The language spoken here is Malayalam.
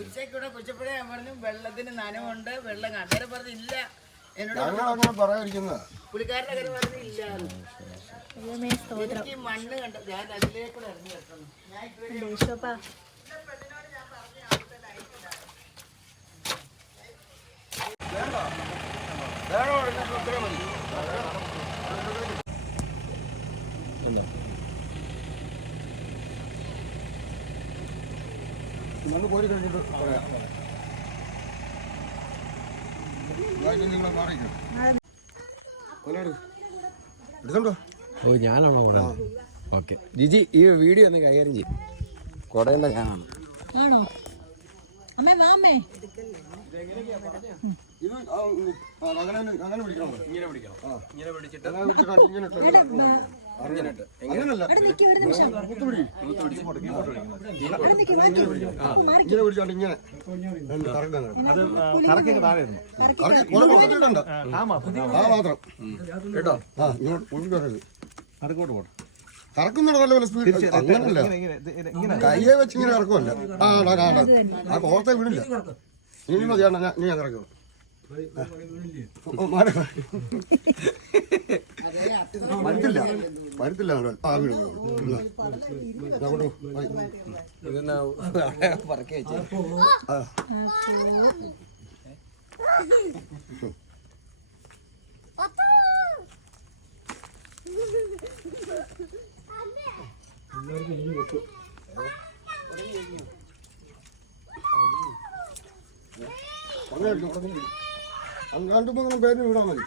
ഉച്ചക്കൂടെ കുച്ചപ്പഴേ പറഞ്ഞു വെള്ളത്തിന് നനവുണ്ട്, വെള്ളം കണ്ടേരെ പറഞ്ഞില്ല. എന്നോട് പുള്ളിക്കാരൻ്റെ കാര്യം പറഞ്ഞില്ല. എനിക്ക് മണ്ണ് കണ്ട ഞാൻ അതിലേക്കൂടെ ഇറങ്ങി വെക്കണം. മണ്ണ് കോരി കഴിഞ്ഞിട്ട് പറയാം. ഓ ഞാനാണോ കൊട? ഓക്കെ ജിജി ഈ വീഡിയോ ഒന്ന് കൈകാര്യം ചെയ്യും. കൊടേണ്ട ഞാനാണ്. ആണോ അമ്മേ വാ അമ്മേ. ഇത് അങ്ങനെ പിടിക്കണം. ഇങ്ങനെ പിടിക്കണം. ഇങ്ങനെ പിടിച്ചിട്ട് അങ്ങനല്ല, ഇങ്ങനെ പിടിച്ചോണ്ട് ഇങ്ങനെ കറക്കിട്ടുണ്ട്. ആ മാത്രം കേട്ടോ. ആ ഇങ്ങോട്ട് പോട്ടെ. കറക്കുന്നുണ്ട് നല്ല പോലെ സ്പീഡ്. അങ്ങനല്ല, കയ്യെ വെച്ച് ഇങ്ങനെ കറക്കുമല്ല. ആ കോർത്തെ വിടില്ല. ഇനി മതിയാണ് നീ ഞാൻ കറക്കും. വരുത്തില്ല ആ വീട് പറക്കി വെച്ചേ. അങ്ങാണ്ടുമ്പോ പേര് വിടാൻ മതി.